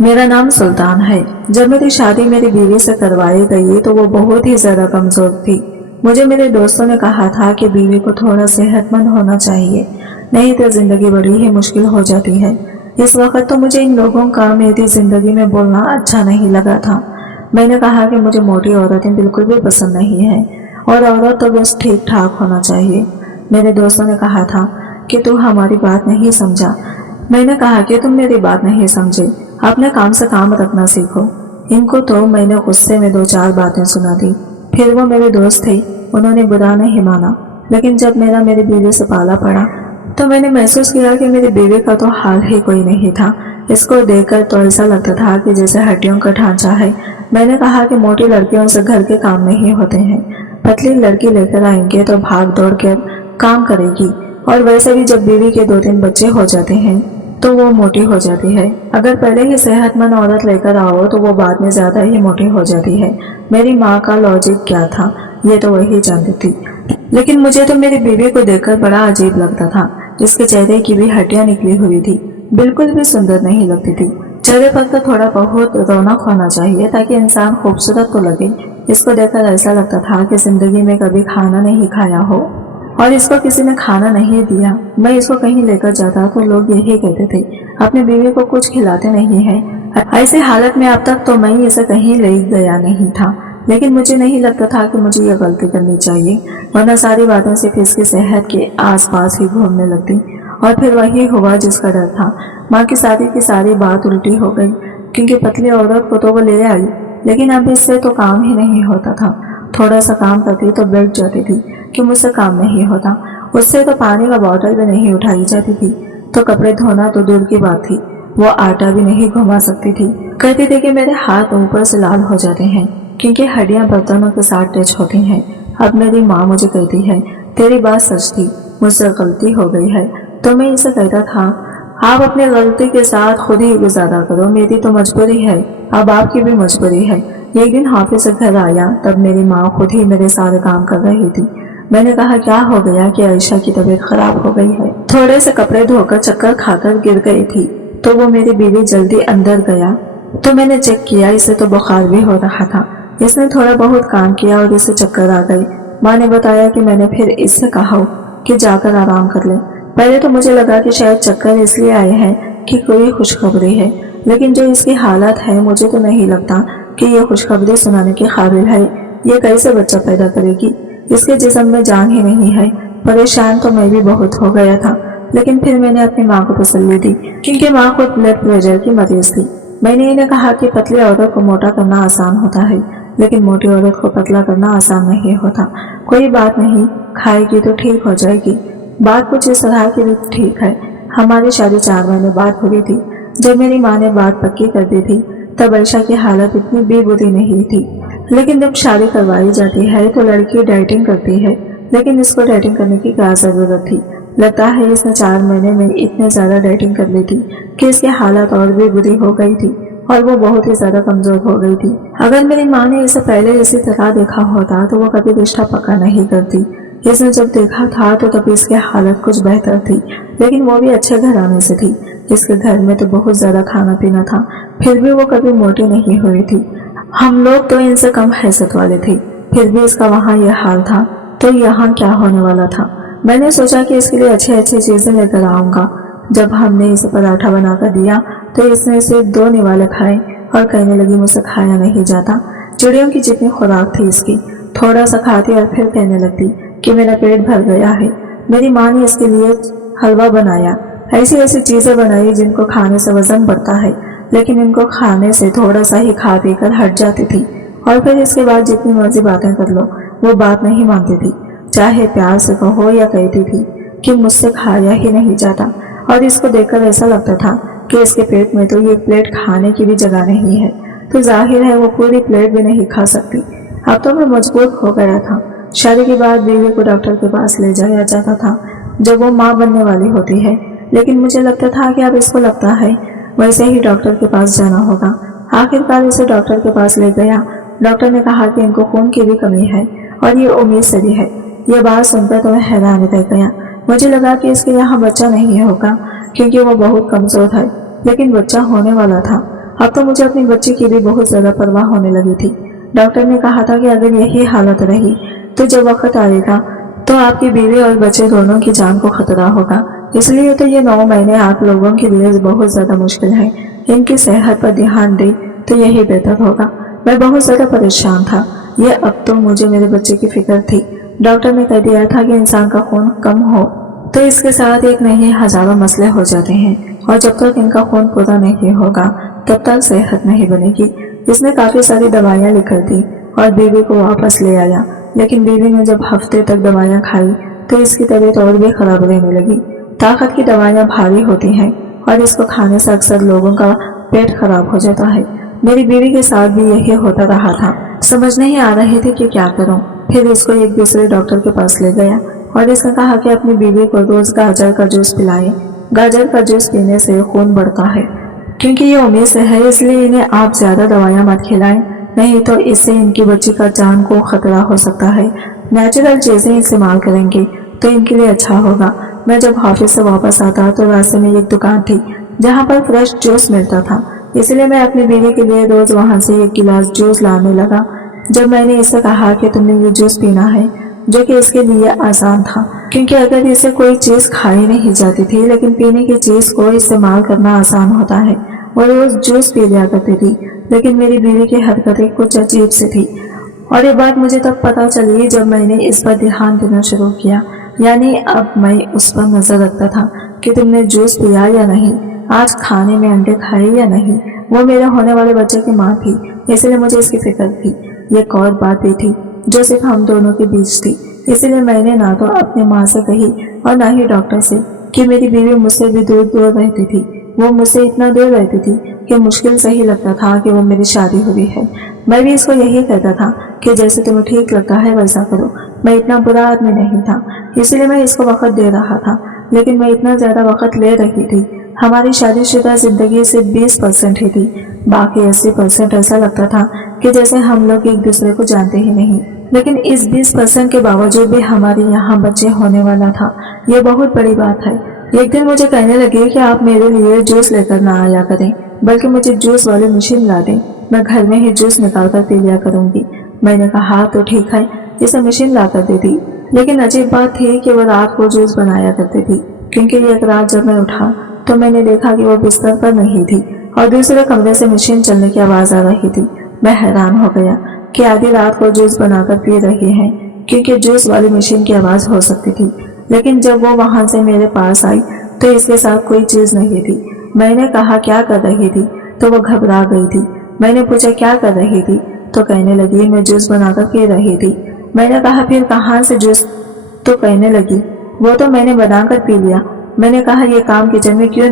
मेरा नाम सुल्तान है। जब मेरी शादी मेरी बीवी से करवाई गई तो वो बहुत ही ज्यादा कमजोर थी। मुझे मेरे दोस्तों ने कहा था कि बीवी को थोड़ा सेहतमंद होना चाहिए, नहीं तो जिंदगी बड़ी ही मुश्किल हो जाती है। इस वक्त तो मुझे इन लोगों का मेरी जिंदगी में बोलना अच्छा नहीं लगा था। मैंने कहा कि मुझे मोटी औरतें बिल्कुल भी पसंद नहीं है और औरत तो बस ठीक ठाक होना चाहिए। मेरे दोस्तों ने कहा था कि तू हमारी बात नहीं समझा। मैंने कहा कि तुम मेरी बात नहीं समझे, अपने काम से काम रखना सीखो। इनको तो मैंने गुस्से में 2-4 बातें सुना दी। फिर वो मेरे दोस्त थे, उन्होंने बुरा नहीं माना, लेकिन जब मेरी बीवी से पाला पड़ा तो मैंने महसूस किया कि मेरी बीवी का तो हाल ही कोई नहीं था। इसको देखकर तो ऐसा लगता था कि जैसे हड्डियों का ढांचा है। मैंने कहा कि मोटी लड़कियों से घर के काम नहीं होते हैं, पतली लड़की लेकर आएंगे तो भाग दौड़ कर काम करेगी, और वैसे भी जब बीवी के 2-3 बच्चे हो जाते हैं तो वो मोटी हो जाती है। अगर पहले ही सेहतमंद औरत लेकर आओ तो वो बाद में ज्यादा ही मोटी हो जाती है। मेरी माँ का लॉजिक क्या था ये तो वही जानती थी, लेकिन मुझे तो मेरी बीवी को देखकर बड़ा अजीब लगता था। इसके चेहरे की भी हड्डियां निकली हुई थी, बिल्कुल भी सुंदर नहीं लगती थी। चेहरे पर तो थोड़ा बहुत रौनक होना चाहिए ताकि इंसान खूबसूरत तो लगे। इसको देखकर ऐसा लगता था कि जिंदगी में कभी खाना नहीं खाया हो और इसको किसी ने खाना नहीं दिया। मैं इसको कहीं लेकर जाता तो लोग यही कहते थे, अपनी बीवी को कुछ खिलाते नहीं है। ऐसे हालत में अब तक तो मैं इसे कहीं ले गया नहीं था, लेकिन मुझे नहीं लगता था कि मुझे ये गलती करनी चाहिए, वरना सारी बातें सिर्फ इसकी सेहत के आसपास ही घूमने लगती। और फिर वही हुआ जिसका डर था। माँ की शादी की सारी बात उल्टी हो गई, क्योंकि पतली औरत को तो वो ले आई, लेकिन अब इससे तो काम ही नहीं होता था। थोड़ा सा काम करती तो बैठ जाती थी कि मुझसे काम नहीं होता। उससे तो पानी का बॉटल भी नहीं उठाई जाती थी, तो कपड़े धोना तो दूर की बात थी, वो आटा भी नहीं घुमा सकती थी। कहती थी कि मेरे हाथ ऊपर से लाल हो जाते हैं क्योंकि हड्डियां बर्तनों के साथ टच होती हैं। अब मेरी माँ मुझे कहती है, तेरी बात सच थी, मुझसे गलती हो गई है। तो मैं इसे कहता था, आप अपनी गलती के साथ खुद ही गुजारा करो, मेरी तो मजबूरी है, अब आपकी भी मजबूरी है। एक दिन ऑफिस से घर आया तब मेरी माँ खुद ही मेरे सारे काम कर रही थी। मैंने कहा, क्या हो गया कि आयशा की तबीयत खराब हो गई है? थोड़े से कपड़े धोकर चक्कर खाकर गिर गई थी, तो वो मेरी बीवी जल्दी अंदर गया तो मैंने चेक किया, इसे तो बुखार भी हो रहा था। इसने थोड़ा बहुत काम किया और इसे चक्कर आ गई। माँ ने बताया कि मैंने फिर इससे कहा कि जाकर आराम कर ले। पहले तो मुझे लगा कि शायद चक्कर इसलिए आए हैं कि कोई खुशखबरी है, लेकिन जो इसकी हालत है मुझे तो नहीं लगता कि ये खुशखबरी सुनाने के काबिल है। ये कैसे बच्चा पैदा करेगी? इसके जिस्म में जान ही नहीं है। परेशान तो मैं भी बहुत हो गया था, लेकिन फिर मैंने अपनी माँ को तसल्ली दी, क्योंकि माँ खुद ब्लड प्रेशर की मरीज थी। मैंने इन्हें कहा कि पतली औरत को मोटा करना आसान होता है, लेकिन मोटी औरत को पतला करना आसान नहीं होता। कोई बात नहीं, खाएगी तो ठीक हो जाएगी। बात कुछ इस तरह की भी ठीक है। हमारी शादी 4 महीने बाद हुई थी। जब मेरी माँ ने बात पक्की कर दी थी तब आयशा की हालत इतनी भी बुरी नहीं थी, लेकिन जब शादी करवाई जाती है तो लड़की डाइटिंग करती है, लेकिन इसको डाइटिंग करने की क्या जरूरत थी? लगता है इसने 4 महीने में इतने ज्यादा डाइटिंग कर ली थी कि इसकी हालत और भी बुरी हो गई थी और वो बहुत ही ज्यादा कमजोर हो गई थी। अगर मेरी माँ ने इसे पहले इसी तरह देखा होता तो वो कभी रिश्ता पक्का नहीं करती। इसने जब देखा था तो तभी इसकी हालत कुछ बेहतर थी, लेकिन वो भी अच्छे घराने से थी। इसके घर में तो बहुत ज्यादा खाना पीना था, फिर भी वो कभी मोटी नहीं हुई थी। हम लोग तो इनसे कम हैसियत वाले थे, फिर भी इसका वहाँ यह हाल था, तो यहाँ क्या होने वाला था? मैंने सोचा कि इसके लिए अच्छी अच्छी चीजें लेकर आऊंगा। जब हमने इसे पराठा बनाकर दिया तो इसने सिर्फ 2 निवाले खाए और कहने लगी, मुझसे खाया नहीं जाता। चिड़ियों की जितनी खुराक थी इसकी, थोड़ा सा खाती और फिर कहने लगती कि मेरा पेट भर गया है। मेरी माँ ने इसके लिए हलवा बनाया, ऐसी ऐसी चीजें बनाई जिनको खाने से वजन बढ़ता है, लेकिन इनको खाने से थोड़ा सा ही खा पी कर हट जाती थी। और फिर इसके बाद जितनी मर्जी बातें कर लो वो बात नहीं मानती थी, चाहे प्यार से कहो या कहती थी कि मुझसे खाया ही नहीं जाता। और इसको देखकर ऐसा लगता था कि इसके पेट में तो ये प्लेट खाने की भी जगह नहीं है, तो जाहिर है वो पूरी प्लेट भी नहीं खा सकती। अब तो मैं मजबूर हो गया था। शादी के बाद बीवी को डॉक्टर के पास ले जाया जाता था जब वो माँ बनने वाली होती है, लेकिन मुझे लगता था कि अब इसको लगता है वैसे ही डॉक्टर के पास जाना होगा। आखिरकार इसे डॉक्टर के पास ले गया। डॉक्टर ने कहा कि इनको खून की भी कमी है और ये उम्मीद से भी है। ये बात सुनकर तो मैं हैरान रह गया। मुझे लगा कि इसके यहाँ बच्चा नहीं होगा क्योंकि वो बहुत कमजोर है। लेकिन बच्चा होने वाला था। अब तो मुझे अपने बच्चे की भी बहुत ज्यादा परवाह होने लगी थी। डॉक्टर ने कहा था कि अगर यही हालत रही तो जब वक्त आएगा तो आपकी बीवी और बच्चे दोनों की जान को खतरा होगा। इसलिए तो ये 9 महीने आप लोगों के लिए बहुत ज्यादा मुश्किल है। इनकी सेहत पर ध्यान दे तो यही बेहतर होगा। मैं बहुत ज्यादा परेशान था। ये अब तो मुझे मेरे बच्चे की फिक्र थी। डॉक्टर ने कह दिया था कि इंसान का खून कम हो तो इसके साथ एक नहीं हजारों मसले हो जाते हैं, और जब तक इनका खून पूरा नहीं होगा तब तक सेहत नहीं बनेगी। इसने काफी सारी दवाइयां लिख कर दी और बीवी को वापस ले आया। लेकिन बीवी ने जब हफ्ते तक दवाइयां खाई तो इसकी तबीयत और भी खराब रहने लगी। ताकत की दवाइयां भारी होती हैं और इसको खाने से अक्सर लोगों का पेट खराब हो जाता है। मेरी बीवी के साथ भी यही होता रहा था। समझ नहीं आ रही थी कि क्या करूं। फिर इसको एक दूसरे डॉक्टर के पास ले गया और इसने कहा कि अपनी बीवी को रोज गाजर का जूस पिलाएं। गाजर का जूस पीने से खून बढ़ता है। क्योंकि ये उम्मीद से है इसलिए इन्हें आप ज्यादा दवाइयां मत खिलाएं, नहीं तो इससे इनकी बच्ची का जान को खतरा हो सकता है। नेचुरल चीजें इस्तेमाल करेंगे तो इनके लिए अच्छा होगा। मैं जब ऑफिस से वापस आता तो रास्ते में एक दुकान थी जहाँ पर फ्रेश जूस मिलता था, इसलिए मैं अपनी बीवी के लिए रोज वहां से 1 गिलास जूस लाने लगा। जब मैंने इससे कहा कि तुमने ये जूस पीना है, जो कि इसके लिए आसान था क्योंकि अगर इसे कोई चीज खाई नहीं जाती थी, लेकिन पीने की चीज को इस्तेमाल करना आसान होता है। वो रोज जूस पी लिया करती थी, लेकिन मेरी बीवी की हरकतें कुछ अजीब सी थी। और ये बात मुझे तब पता चली जब मैंने इस पर ध्यान देना शुरू किया। यानी अब मैं उस पर नजर रखता था कि तुमने जूस पिया या नहीं, आज खाने में अंडे खाए या नहीं। वो मेरे होने वाले बच्चे की माँ थी, इसलिए मुझे इसकी फिक्र थी। एक और बात भी थी जो सिर्फ हम दोनों के बीच थी, इसलिए मैंने ना तो अपनी माँ से कही और ना ही डॉक्टर से कि मेरी बीवी मुझसे भी दूर दूर रहती थी। वो मुझसे इतना दूर रहती थी कि मुश्किल से ही लगता था कि वो मेरी शादी हुई है। मैं भी इसको यही कहता था कि जैसे तुम्हें ठीक लगता है वैसा करो। मैं इतना बुरा आदमी नहीं था, इसलिए मैं इसको वक्त दे रहा था, लेकिन मैं इतना ज्यादा वक्त ले रही थी। हमारी शादीशुदा जिंदगी सिर्फ 20% ही थी, बाकी 80% ऐसा लगता था कि जैसे हम लोग एक दूसरे को जानते ही नहीं। लेकिन इस 20% के बावजूद भी हमारे यहाँ बच्चे होने वाला था। ये बहुत बड़ी बात है। एक दिन मुझे कहने लगे कि आप मेरे लिए जूस लेकर ना आया करें, बल्कि मुझे जूस वाली मशीन ला दें, मैं घर में ही जूस निकाल कर पी लिया करूंगी। मैंने कहा तो ठीक है, इसे मशीन ला कर दे दी। लेकिन अजीब बात थी कि वो रात को जूस बनाया करती थी, क्योंकि एक रात जब मैं उठा तो मैंने देखा कि वो बिस्तर पर नहीं थी और दूसरे कमरे से मशीन चलने की आवाज आ रही थी। मैं हैरान हो गया कि आधी रात को जूस बनाकर पी रहे हैं, क्योंकि जूस वाली मशीन की आवाज हो सकती थी। लेकिन जब वो वहां से मेरे पास आई तो इसके साथ कोई चीज नहीं थी। मैंने कहा क्या कर रही थी, तो वो घबरा गई थी। मैंने पूछा क्या कर रही थी, तो कहने लगी मैं जूस बनाकर पी रही थी। मैंने कहा फिर कहाँ से जूस, तो कहने लगी वो तो मैंने बनाकर पी लिया। मैंने कहा ये काम किचन में क्यों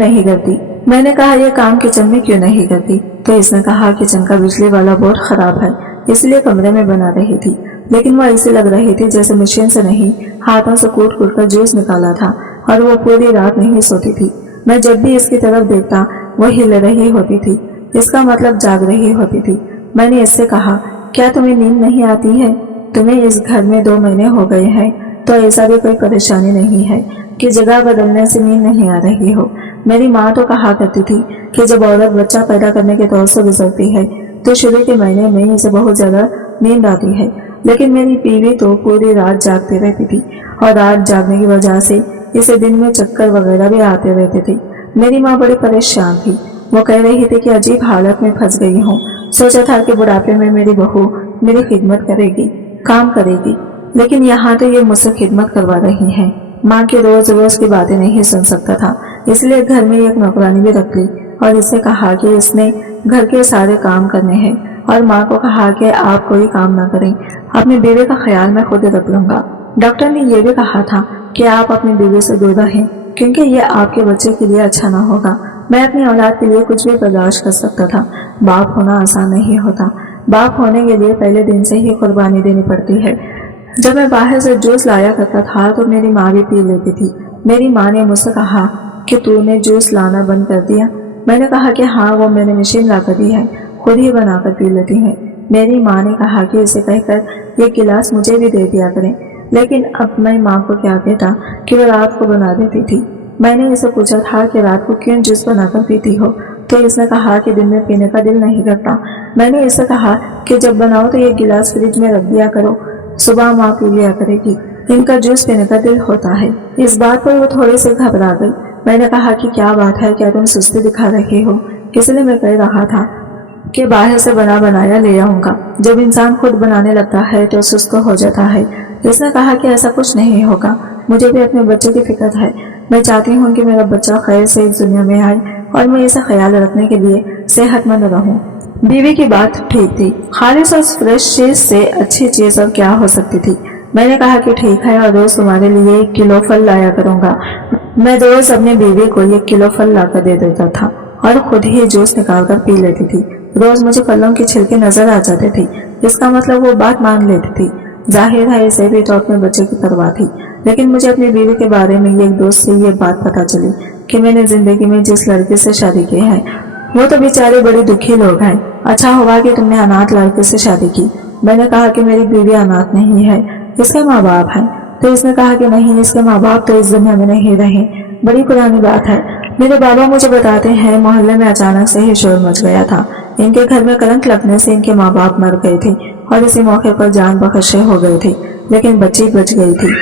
नहीं करती, तो इसने कहा किचन का बिजली वाला बोर्ड खराब है, इसलिए कमरे में बना रही थी। लेकिन वो ऐसे लग रही थी जैसे मशीन से नहीं, हाथों से कूट कूट कर जूस निकाला था, और वो पूरी रात नहीं सोती थी। मैं जब भी इसकी तरफ देखता वो हिल रही होती थी, इसका मतलब जाग रही होती थी। मैंने इससे कहा क्या तुम्हें नींद नहीं आती है? तुम्हें इस घर में 2 महीने हो गए हैं, तो ऐसा भी कोई परेशानी नहीं है कि जगह बदलने से नींद नहीं आ रही हो। मेरी माँ तो कहा करती थी कि जब औरत बच्चा पैदा करने के दौर से गुजरती है तो शुरू के महीने में इसे बहुत ज्यादा नींद आती है। लेकिन मेरी बीवी तो पूरी रात जागती रहती थी, और रात जागने की वजह से इसे दिन में चक्कर वगैरह भी आते रहते थे। मेरी माँ बड़ी परेशान थी। वो कह रही थी कि अजीब हालत में फंस गई हूँ। सोचा था कि बुढ़ापे में मेरी बहू मेरी खिदमत करेगी, काम करेगी, लेकिन यहाँ तो ये मुझसे खिदमत करवा रही है। माँ की रोज रोज की बातें नहीं सुन सकता था, इसलिए घर में एक नौकरानी भी रख ली और इससे कहा कि इसने घर के सारे काम करने हैं, और माँ को कहा कि आप कोई काम ना करें, अपनी बीवी का ख्याल मैं खुद रख लूंगा। डॉक्टर ने यह भी कहा था कि आप अपनी बीवी से दूर रहें, क्योंकि यह आपके बच्चे के लिए अच्छा ना होगा। मैं अपनी औलाद के लिए कुछ भी बर्दाश्त कर सकता था, बाप होना आसान नहीं होता। बाप होने के लिए पहले दिन से ही कुर्बानी देनी पड़ती है। जब मैं बाहर से जूस लाया करता था तो मेरी माँ भी पी लेती थी। मेरी माँ ने मुझसे कहा कि तूने जूस लाना बंद कर दिया। मैंने कहा कि हाँ, वो मैंने मशीन ला कर दी है, खुद ही बनाकर पी लेती है। मेरी माँ ने कहा कि इसे कहकर 1 गिलास मुझे भी दे दिया करें, लेकिन अब मैं माँ को क्या कहता कि वो रात को बना देती थी। मैंने इसे पूछा था कि रात को क्यों जूस बनाकर पीती हो, तो इसने कहा कि दिन में पीने का दिल नहीं करता। मैंने इससे कहा कि जब बनाओ तो एक गिलास फ्रिज में रख दिया करो, सुबह माँ पी लिया करेगी, इनका जूस पीने का दिल होता है। इस बात पर वो थोड़ी सी घबरा गई। मैंने कहा कि क्या बात है, क्या तुम सुस्ती दिखा रही हो? इसलिए मैं कह रहा था कि बाहर से बना बनाया ले आऊंगा। जब इंसान खुद बनाने लगता है तो सुस्त हो जाता है। इसने कहा कि ऐसा कुछ नहीं होगा, मुझे भी अपने बच्चे की फिक्र है। मैं चाहती हूँ कि मेरा बच्चा खैर से इस दुनिया में आए और मैं इसे ख्याल रखने के लिए सेहतमंद रहूं। बीवी की बात ठीक थी। खालिश और फ्रेश चीज से अच्छी चीज और क्या हो सकती थी। मैंने कहा कि ठीक है, और रोज तुम्हारे लिए 1 किलो फल लाया करूंगा। मैं रोज अपनी बीवी को 1 किलो फल लाकर दे देता था और खुद ही जूस निकाल कर पी लेती थी। रोज मुझे फलों की छिलके नजर आ जाते थे। इसका मतलब वो बात मान लेती थी। जाहिर है इसे भी तो अपने बच्चे की परवाह थी। लेकिन मुझे अपनी बीवी के बारे में एक दोस्त से ये बात पता चली कि मैंने जिंदगी में जिस लड़के से शादी की है वो तो बेचारे बड़े दुखी लोग हैं। अच्छा हुआ कि तुमने अनाथ लड़के से शादी की। मैंने कहा कि मेरी बीवी अनाथ नहीं है, इसके माँ बाप हैं। तो इसने कहा कि नहीं, इसके माँ बाप तो इस दुनिया में नहीं रहे, बड़ी पुरानी बात है। मेरे बाबा मुझे बताते हैं मोहल्ले में अचानक से ही शोर मच गया था। इनके घर में करंट लगने से इनके माँ बाप मर गए थे और इसी मौके पर जान बख्शे हो गए थे, लेकिन बच्ची बच गई थी।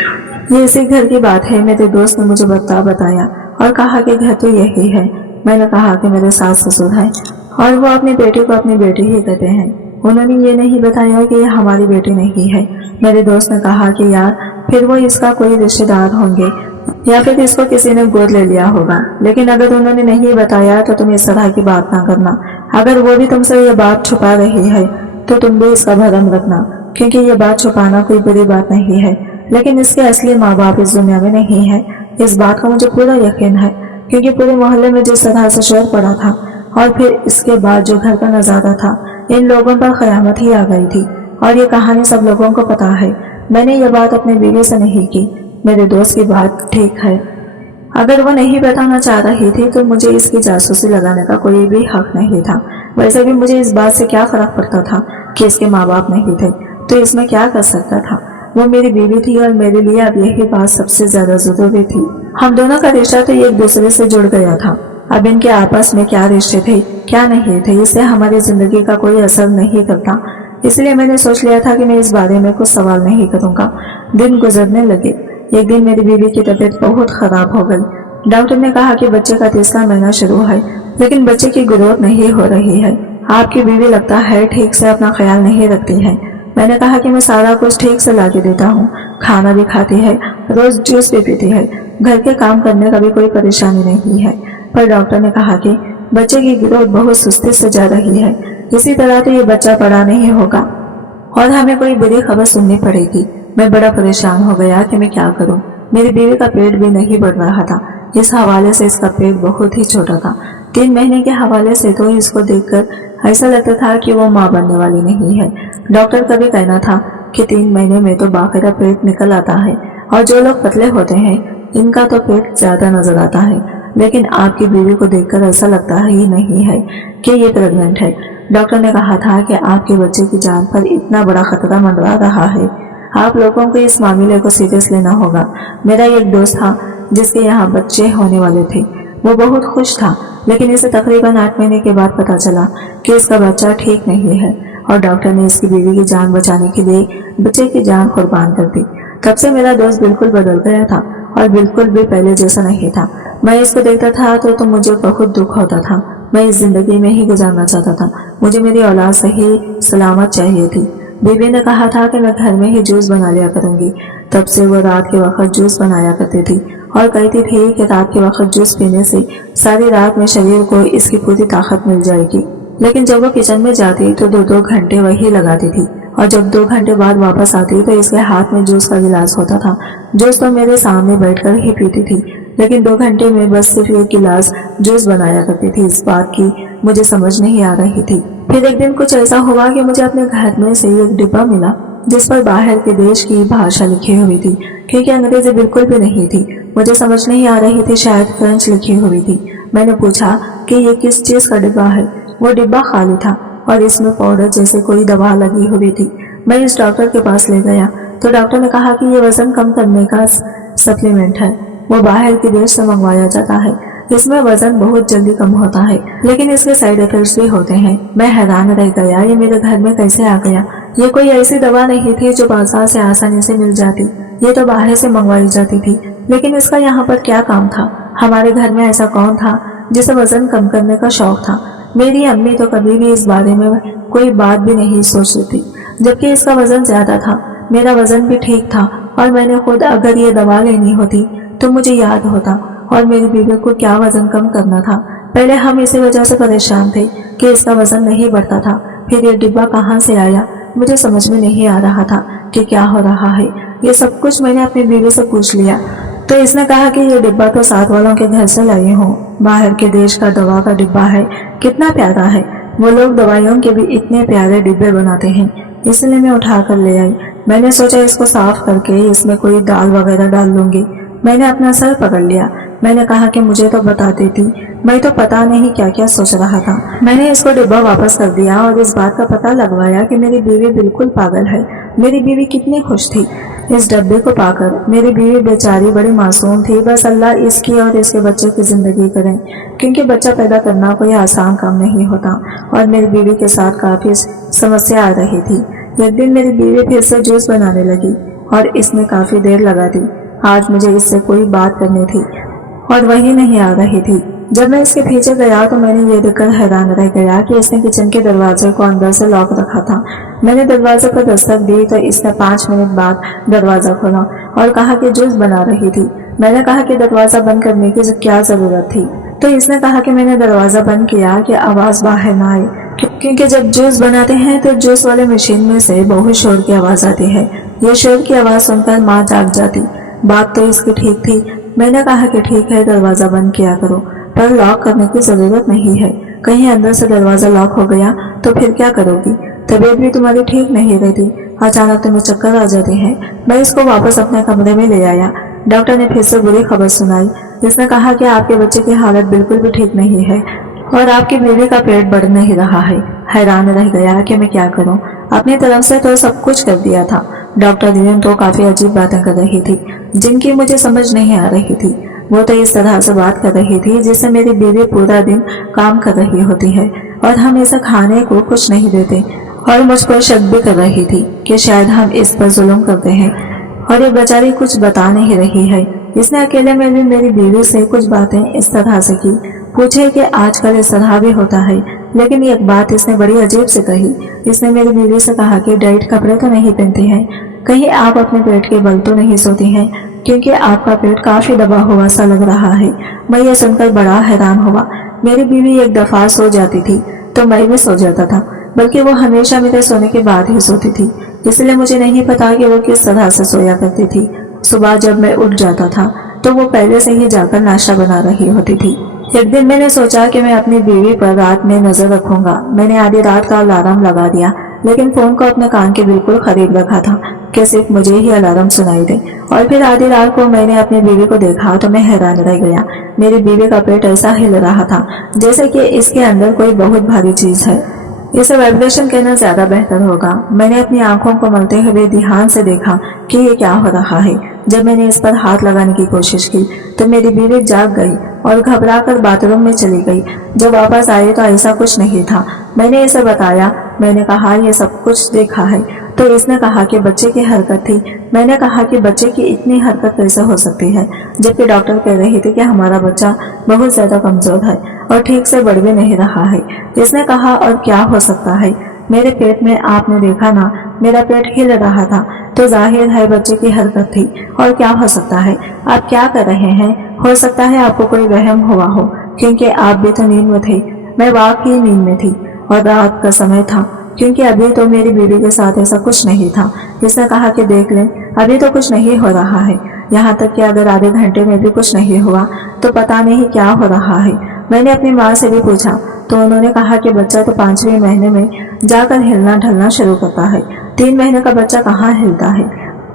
ये इसी घर की बात है। मेरे दोस्त ने मुझे बताया और कहा कि घर तो यही है। मैंने कहा कि मेरे सास ससुर हैं और वो अपनी बेटी को अपनी बेटी ही कहते हैं। उन्होंने ये नहीं बताया कि यह हमारी बेटी नहीं है। मेरे दोस्त ने कहा कि यार फिर वो इसका कोई रिश्तेदार होंगे या फिर इसको किसी ने गोद ले लिया होगा। लेकिन अगर उन्होंने नहीं बताया तो तुम इस तरह की बात ना करना। अगर वो भी तुमसे ये बात छुपा रही है तो तुम भी इसका भरम रखना, क्योंकि ये बात छुपाना कोई बुरी बात नहीं है। लेकिन इसके असली माँ बाप इस दुनिया में नहीं है, इस बात का मुझे पूरा यकीन है, क्योंकि पूरे मोहल्ले में जिस तरह से शोर पड़ा था और फिर इसके बाद जो घर का नजारा था, इन लोगों पर कयामत ही आ गई थी। और ये कहानी सब लोगों को पता है। मैंने ये बात अपने बीवी से नहीं की। मेरे दोस्त की बात ठीक है, अगर वो नहीं बताना चाह रही थी तो मुझे इसकी जासूसी लगाने का कोई भी हक नहीं था। वैसे भी मुझे इस बात से क्या फर्क पड़ता था कि इसके माँ बाप नहीं थे, तो इसमें क्या कर सकता था। वो मेरी बीवी थी और मेरे लिए अब यही बात सबसे ज्यादा जरूरी थी। हम दोनों का रिश्ता तो एक दूसरे से जुड़ गया था। अब इनके आपस में क्या रिश्ते थे क्या नहीं थे, इससे हमारी जिंदगी का कोई असर नहीं करता। इसलिए मैंने सोच लिया था कि मैं इस बारे में कुछ सवाल नहीं करूंगा। दिन गुजरने लगे। एक दिन मेरी बीवी की तबीयत बहुत खराब हो गई। डॉक्टर ने कहा कि बच्चे का 3रा महीना शुरू है, लेकिन बच्चे की ग्रोथ नहीं हो रही है। आपकी बीवी लगता है ठीक से अपना ख्याल नहीं रखती है। मैंने कहा कि मैं सारा कुछ ठीक से ला के देता हूँ, खाना भी खाती है, रोज जूस भी पीती है, घर के काम करने का भी कोई परेशानी नहीं है। पर डॉक्टर ने कहा कि बच्चे की ग्रोथ बहुत सुस्ती से जा रही है, इसी तरह तो ये बच्चा बड़ा नहीं होगा और हमें कोई बुरी खबर सुननी पड़ेगी। मैं बड़ा परेशान हो गया कि मैं क्या करूं। मेरी बीवी का पेट भी नहीं बढ़ रहा था, इस हवाले से इसका पेट बहुत ही छोटा था। 3 महीने के हवाले से तो इसको देखकर ऐसा लगता था कि वो माँ बनने वाली नहीं है। डॉक्टर का भी कहना था कि 3 महीने में तो बाकायदा पेट निकल आता है और जो लोग पतले होते हैं इनका तो पेट ज्यादा नजर आता है। लेकिन आपकी बीवी को देखकर ऐसा लगता ही नहीं है कि ये प्रेग्नेंट है। डॉक्टर ने कहा था कि आपके बच्चे की जान पर इतना बड़ा खतरा मंडरा रहा है, आप लोगों को इस मामले को सीरियस लेना होगा। मेरा एक दोस्त था जिसके यहाँ बच्चे होने वाले थे, वो बहुत खुश था, लेकिन इसे तकरीबन 8 महीने के बाद पता चला कि इसका बच्चा ठीक नहीं है और डॉक्टर ने इसकी बीवी की जान बचाने के लिए बच्चे की जान कुर्बान कर दी। तब से मेरा दोस्त बिल्कुल बदल गया था और बिल्कुल भी पहले जैसा नहीं था। मैं इसको देखता था तो मुझे बहुत दुख होता था। मैं इस जिंदगी में ही गुजारना चाहता था, मुझे मेरी औलाद सही सलामत चाहिए थी। बीवी ने कहा था कि मैं घर में ही जूस बना लिया करूंगी। तब से वो रात के वक्त जूस बनाया करती थी और कहती थी कि रात के वक्त जूस पीने से सारी रात में शरीर को इसकी पूरी ताकत मिल जाएगी। लेकिन जब वो किचन में जाती तो 2-2 घंटे वही लगाती थी और जब 2 घंटे बाद वापस आती तो इसके हाथ में जूस का गिलास होता था। जूस तो मेरे सामने बैठकर ही पीती थी, लेकिन 2 घंटे में बस सिर्फ 1 गिलास जूस बनाया करती थी। इस बात की मुझे समझ नहीं आ रही थी। फिर एक दिन कुछ ऐसा हुआ कि मुझे अपने घर में से एक डिब्बा मिला जिस पर बाहर के देश की भाषा लिखी हुई थी, क्योंकि अंग्रेजी बिल्कुल भी नहीं थी। मुझे समझ नहीं आ रही थी, शायद फ्रेंच लिखी हुई थी। मैंने पूछा कि ये किस चीज का डिब्बा है। वो डिब्बा खाली था और इसमें पाउडर जैसे कोई दवा लगी हुई थी। मैं इस डॉक्टर के पास ले गया तो डॉक्टर ने कहा कि ये वजन कम करने का सप्लीमेंट है, वो बाहर के देश से मंगवाया जाता है। इसमें वजन बहुत जल्दी कम होता है, लेकिन इसके साइड इफेक्ट्स भी होते हैं। मैं हैरान रह गया, ये मेरे घर में कैसे आ गया। ये कोई ऐसी दवा नहीं थी जो बाजार से आसानी से मिल जाती, ये तो बाहर से मंगवाई जाती थी। लेकिन इसका यहाँ पर क्या काम था? हमारे घर में ऐसा कौन था जिसे वजन कम करने का शौक था? मेरी अम्मी तो कभी भी इस बारे में कोई बात भी नहीं सोचती थी, जबकि इसका वजन ज्यादा था। मेरा वजन भी ठीक था और मैंने खुद अगर ये दवा लेनी होती तो मुझे याद होता। और मेरी बीवी को क्या वजन कम करना था। पहले हम इसी वजह से परेशान थे कि इसका वजन नहीं बढ़ता था। फिर ये डिब्बा कहाँ से आया, मुझे समझ में नहीं आ रहा था कि क्या हो रहा है। ये सब कुछ मैंने अपनी बीवी से पूछ लिया तो इसने कहा कि ये डिब्बा तो साथ वालों के घर से लाई हूँ, बाहर के देश का दवा का डिब्बा है, कितना प्यारा है। वो लोग दवाइयों के भी इतने प्यारे डिब्बे बनाते हैं, इसलिए मैं उठा कर ले आई। मैंने सोचा इसको साफ करके इसमें कोई दाल वगैरह डाल लूंगी। मैंने अपना सर पकड़ लिया। मैंने कहा कि मुझे तो बता देती, मैं तो पता नहीं क्या क्या सोच रहा था। मैंने इसको डिब्बा वापस कर दिया और इस बात का पता लगवाया कि मेरी बीवी बिल्कुल पागल है। मेरी बीवी कितनी खुश थी इस डब्बे को पाकर। मेरी बीवी बेचारी बड़ी मासूम थी, बस अल्लाह इसकी और इसके बच्चे की जिंदगी करे, क्योंकि बच्चा पैदा करना कोई आसान काम नहीं होता। और मेरी बीवी के साथ काफी समस्या आ रही थी। एक दिन मेरी बीवी फिर से जूस बनाने लगी और इसने काफी देर लगा दी। आज मुझे इससे कोई बात करनी थी और वही नहीं आ रही थी। जब मैं इसके पीछे गया तो मैंने ये देखकर हैरान रह गया कि इसने किचन के दरवाजे को अंदर से लॉक रखा था। मैंने दरवाजे पर दस्तक दी तो इसने 5 मिनट बाद दरवाजा खोला और कहा कि जूस बना रही थी। मैंने कहा कि दरवाजा बंद करने की क्या जरूरत थी, तो इसने कहा कि मैंने दरवाजा बंद किया कि आवाज बाहर ना आए, क्योंकि जब जूस बनाते हैं तो जूस वाले मशीन में से बहुत शोर की आवाज आती है। ये शोर की आवाज सुनकर माँ जाग जाती। बात तो इसकी ठीक थी। मैंने कहा कि ठीक है, दरवाजा बंद किया करो, पर लॉक करने की जरूरत नहीं है। कहीं अंदर से दरवाजा लॉक हो गया तो फिर क्या करोगी? तबीयत भी तुम्हारी ठीक नहीं रहती, अचानक तुम्हें चक्कर आ जाते हैं। मैं इसको वापस अपने कमरे में ले आया। डॉक्टर ने फिर से बुरी खबर सुनाई। इसने कहा कि आपके बच्चे की हालत बिल्कुल भी ठीक नहीं है और आपकी बीवी का पेट बढ़ नहीं रहा है। हैरान रह गया कि मैं क्या करूं। अपनी तरफ से तो सब कुछ कर दिया था। डॉक्टर दीन तो काफी अजीब बातें कर रही थी जिनकी मुझे समझ नहीं आ रही थी। वो तो इस तरह से बात कर रही थी जिससे मेरी बीवी पूरा दिन काम कर रही होती है और हम इसे खाने को कुछ नहीं देते। और मुझ पर शक भी कर रही थी कि शायद हम इस पर जुल्म करते हैं और ये बेचारी कुछ बता नहीं रही है। इसने अकेले में भी मेरी बीवी से कुछ बातें इस तरह से की, पूछे कि आजकल इस तरह भी होता है। लेकिन एक बात इसने बड़ी अजीब से कही। इसने मेरी बीवी से कहा कि डाइट कपड़े तो नहीं पहनती हैं, कहीं आप अपने पेट के बल तो नहीं सोती हैं, क्योंकि आपका पेट काफी दबा हुआ सा लग रहा है। मैं ये सुनकर बड़ा हैरान हुआ। मेरी बीवी एक दफा सो जाती थी तो मैं भी सो जाता था, बल्कि वो हमेशा मेरे सोने के बाद ही सोती थी, इसलिए मुझे नहीं पता कि वो किस तरह से सोया करती थी। सुबह जब मैं उठ जाता था तो वो पहले से ही जाकर नाश्ता बना रही होती थी। एक दिन मैंने सोचा कि मैं अपनी बीवी पर रात में नजर रखूंगा। मैंने आधी रात का अलार्म लगा दिया, लेकिन फोन को अपने कान के बिल्कुल करीब रखा था कि सिर्फ मुझे ही अलार्म सुनाई दे। और फिर आधी रात को मैंने अपनी बीवी को देखा तो मैं हैरान रह गया। मेरी बीवी का पेट ऐसा हिल रहा था जैसे कि इसके अंदर कोई बहुत भारी चीज है। इसे वाइब्रेशन कहना ज्यादा बेहतर होगा। मैंने अपनी आंखों को मलते हुए ध्यान से देखा कि ये क्या हो रहा है। जब मैंने इस पर हाथ लगाने की कोशिश की तो मेरी बीवी जाग गई और घबराकर बाथरूम में चली गई। जब वापस आई तो ऐसा कुछ नहीं था। मैंने इसे बताया। मैंने कहा ये सब कुछ देखा है, तो इसने कहा कि बच्चे की हरकत थी। मैंने कहा कि बच्चे की इतनी हरकत कैसे हो सकती है, जबकि डॉक्टर कह रही थी कि हमारा बच्चा बहुत ज्यादा कमजोर है और ठीक से बढ़ भी नहीं रहा है। इसने कहा और क्या हो सकता है, मेरे पेट में आपने देखा ना, मेरा पेट हिल रहा था, तो जाहिर है बच्चे की हरकत थी। और क्या हो सकता है, आप क्या कर रहे हैं? हो सकता है आपको कोई वहम हुआ हो, क्योंकि आप भी तो नींद में थे। मैं वाकई नींद में थी और रात का समय था, क्योंकि अभी तो मेरी बीवी के साथ ऐसा कुछ नहीं था। इसने कहा कि देख लें, अभी तो कुछ नहीं हो रहा है, यहाँ तक कि अगर आधे घंटे में भी कुछ नहीं हुआ तो पता नहीं क्या हो रहा है। मैंने अपनी माँ से भी पूछा तो उन्होंने कहा कि बच्चा तो 5वें महीने में जाकर हिलना ढलना शुरू करता है। 3 महीने का बच्चा कहाँ हिलता है,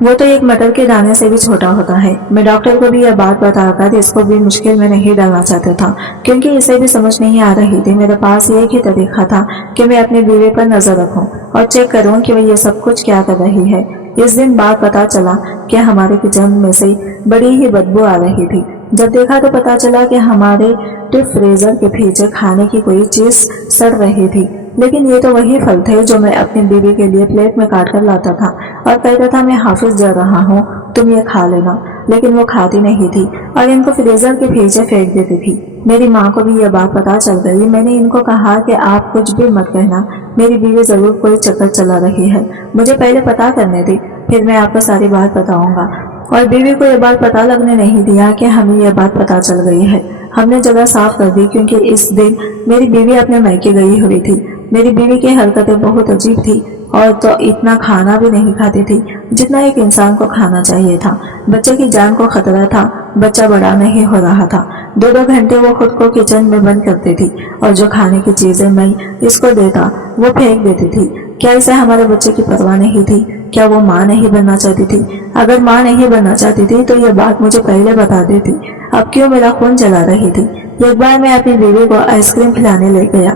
वो तो एक मटर के दाने से भी छोटा होता है। मैं डॉक्टर को भी यह बात बताकर इसको भी मुश्किल में नहीं डालना चाहता था, क्योंकि इसे भी समझ नहीं आ रही थी। मेरे पास एक ही तरीका था कि मैं अपनी बीवी पर नजर रखूं और चेक करूं कि वह ये सब कुछ क्या कर रही है। इस दिन बाद पता चला कि हमारे किचन में से बड़ी ही बदबू आ रही थी। जब देखा तो पता चला कि हमारे डीप फ्रीजर के पीछे खाने की कोई चीज सड़ रही थी, लेकिन ये तो वही फल थे जो मैं अपनी बीवी के लिए प्लेट में काट कर लाता था और कहता था मैं हाफिज जा रहा हूँ, तुम ये खा लेना। लेकिन वो खाती नहीं थी और इनको फ्रीजर के पीछे फेंक देती थी। मेरी माँ को भी यह बात पता चल गई। मैंने इनको कहा कि आप कुछ भी मत कहना, मेरी बीवी जरूर कोई चक्कर चला रही है, मुझे पहले पता करने दी, फिर मैं आपको सारी बात बताऊंगा। और बीवी को यह बात पता लगने नहीं दिया कि हमें यह बात पता चल गई है। हमने जगह साफ कर दी क्योंकि इस दिन मेरी बीवी अपने मायके गई हुई थी। मेरी बीवी की हरकतें बहुत अजीब थी और तो इतना खाना भी नहीं खाती थी जितना एक इंसान को खाना चाहिए था। बच्चे की जान को खतरा था, बच्चा बड़ा नहीं हो रहा था। 2-2 घंटे वो खुद को किचन में बंद करती थी और जो खाने की चीजें मैं इसको देता वो फेंक देती थी। क्या इसे हमारे बच्चे की परवाह नहीं थी? क्या वो माँ नहीं बनना चाहती थी? अगर माँ नहीं बनना चाहती थी तो यह बात मुझे पहले बता देती। अब क्यों मेरा खून जला रही थी? एक बार मैं अपनी बीवी को आइसक्रीम खिलाने ले गया।